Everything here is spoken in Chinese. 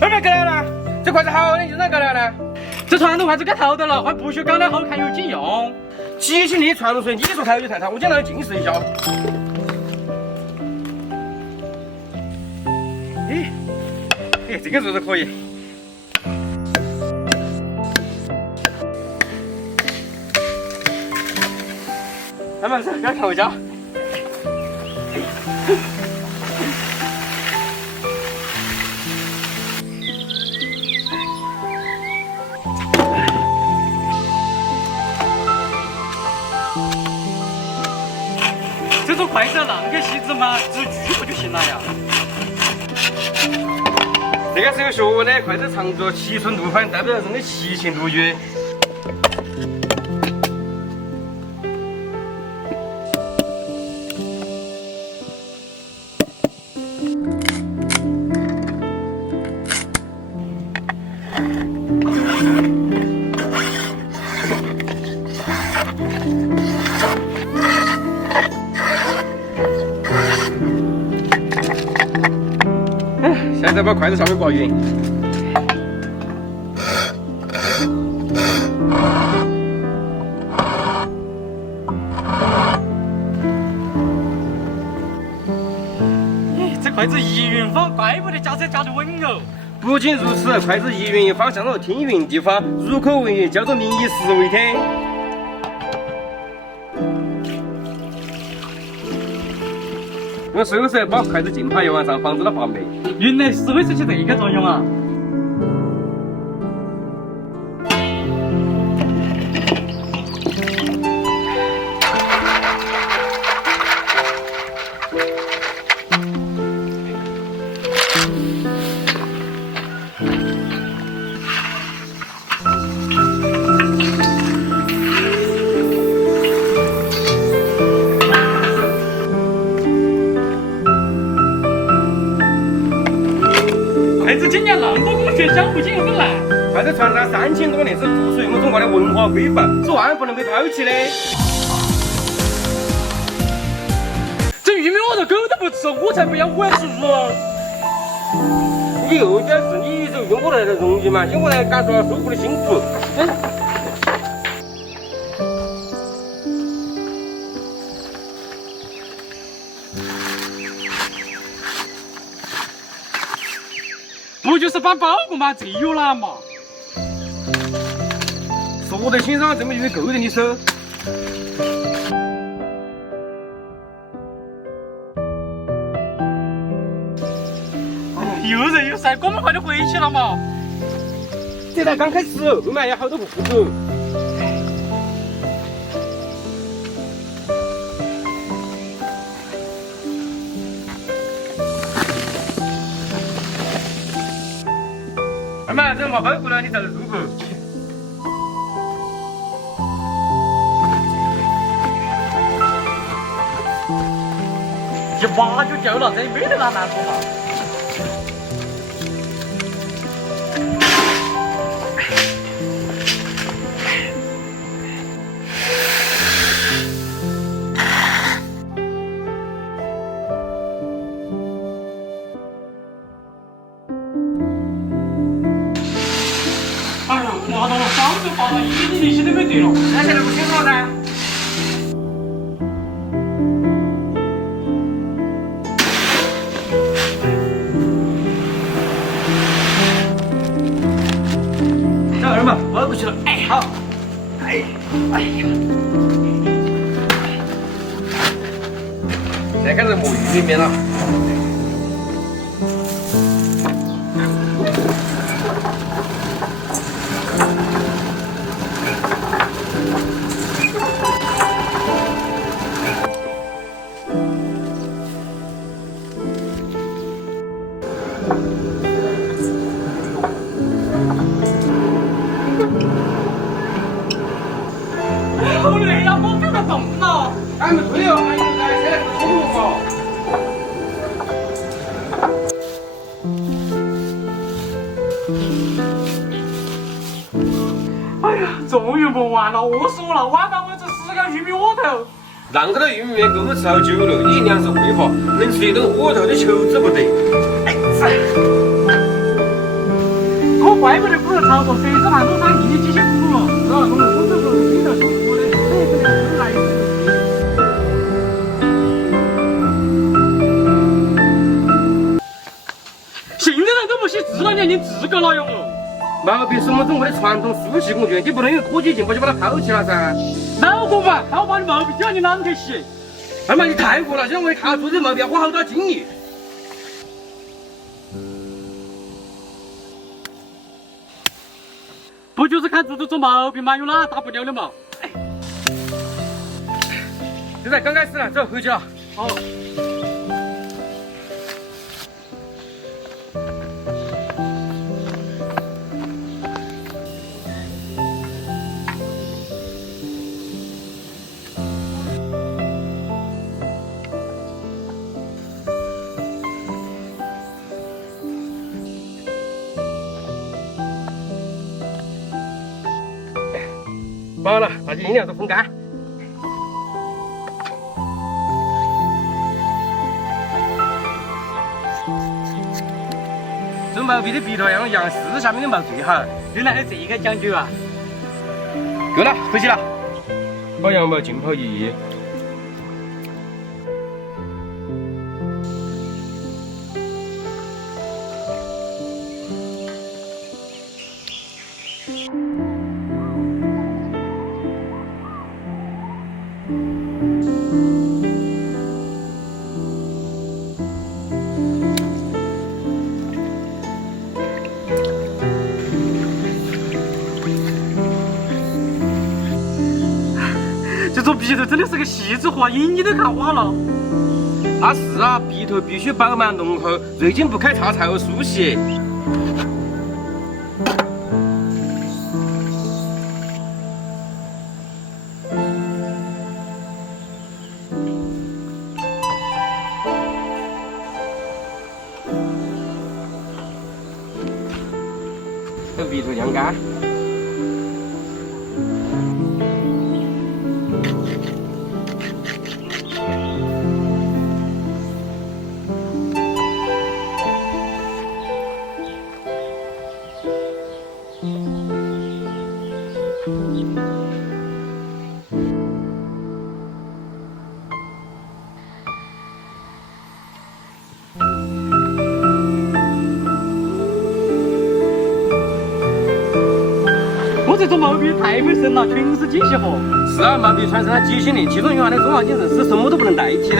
后面给了呢？这筷子好的，你哪给了呢？这传统筷子该淘汰了，换不锈钢的好看有劲用。机器的传统水，你说太有就太差，我讲到近视一下。哎，这个做的可以。来嘛，赶紧看回家。这种筷子啷个细致嘛？只锯不就行了呀？这个是有学问的，筷子长着7寸度宽，代表人的七情六欲。现在把筷子上面挂匀。这筷子一匀放，怪不得夹车夹得稳哦。不仅如此，筷子一匀一方，像了听匀地方，入口为匀，叫做民以食为天。用手舌把筷子浸泡一晚上，防止它发霉。原来是会起这个作用啊！筷子今年那么多工学，相互经营都难。筷子传达3000多年是独属于我们中国的文化瑰宝，是万万不能被抛弃的。这玉米窝头狗都不吃，我才不要，我要吃肉。你又表示你就用我来的容易嘛，用我来感受下受苦的辛苦。不就是把包裹嘛，这有难嘛？说得欣赏这么一个够人的手。又热又晒，我们快点回去了嘛。这才刚开始，后面还有好多步骤。慢慢，这麻包过来，你才能入口。一把就掉了，这没得那难说嘛。哎呀，拿到了，早就发了，一点利息都没得了。那现在不清楚了噻？这儿嘛，包过去了。哎，好。哎呀！现在开始磨玉米面了。好累呀，我不能动了。俺们对哦，俺们来现在是冲路嘛。哎呀，终于磨完了，饿死我了！晚饭我这10个玉米窝头。让这个玉米面够我吃好久了，已经粮食匮乏，能吃一顿窝头都求之不得。哎，操作设置盘都上印的机械轱辘，是吧？我们工作是经常说过的，这个是来自。现在人都不惜自然年龄自个了哟。毛笔是我们中国的传统书写工具，你不能用科技进步就把它抛弃了噻。老过分，还要把你毛笔叫你啷个写？哎妈，你太过了！现在我一看做这毛笔要花好多精力。不就是看猪猪做毛笔嘛，有哪大不了的嘛？现在刚开始了，走回去了。哦。包了，拿去阴凉处风干。做毛笔的笔头要用杨丝下面的毛最好。原来还有这个讲究啊！够了，回去了。把羊毛浸泡1。这做笔头真的是个细致活，眼睛都看花了。那是啊，笔头必须饱满浓厚，锐金不开叉才有书写。等笔头晾干。我这做毛笔太费神了，全是机械活。是啊，毛笔传承了机械力，其中有俺的中华精神是什么都不能代替的。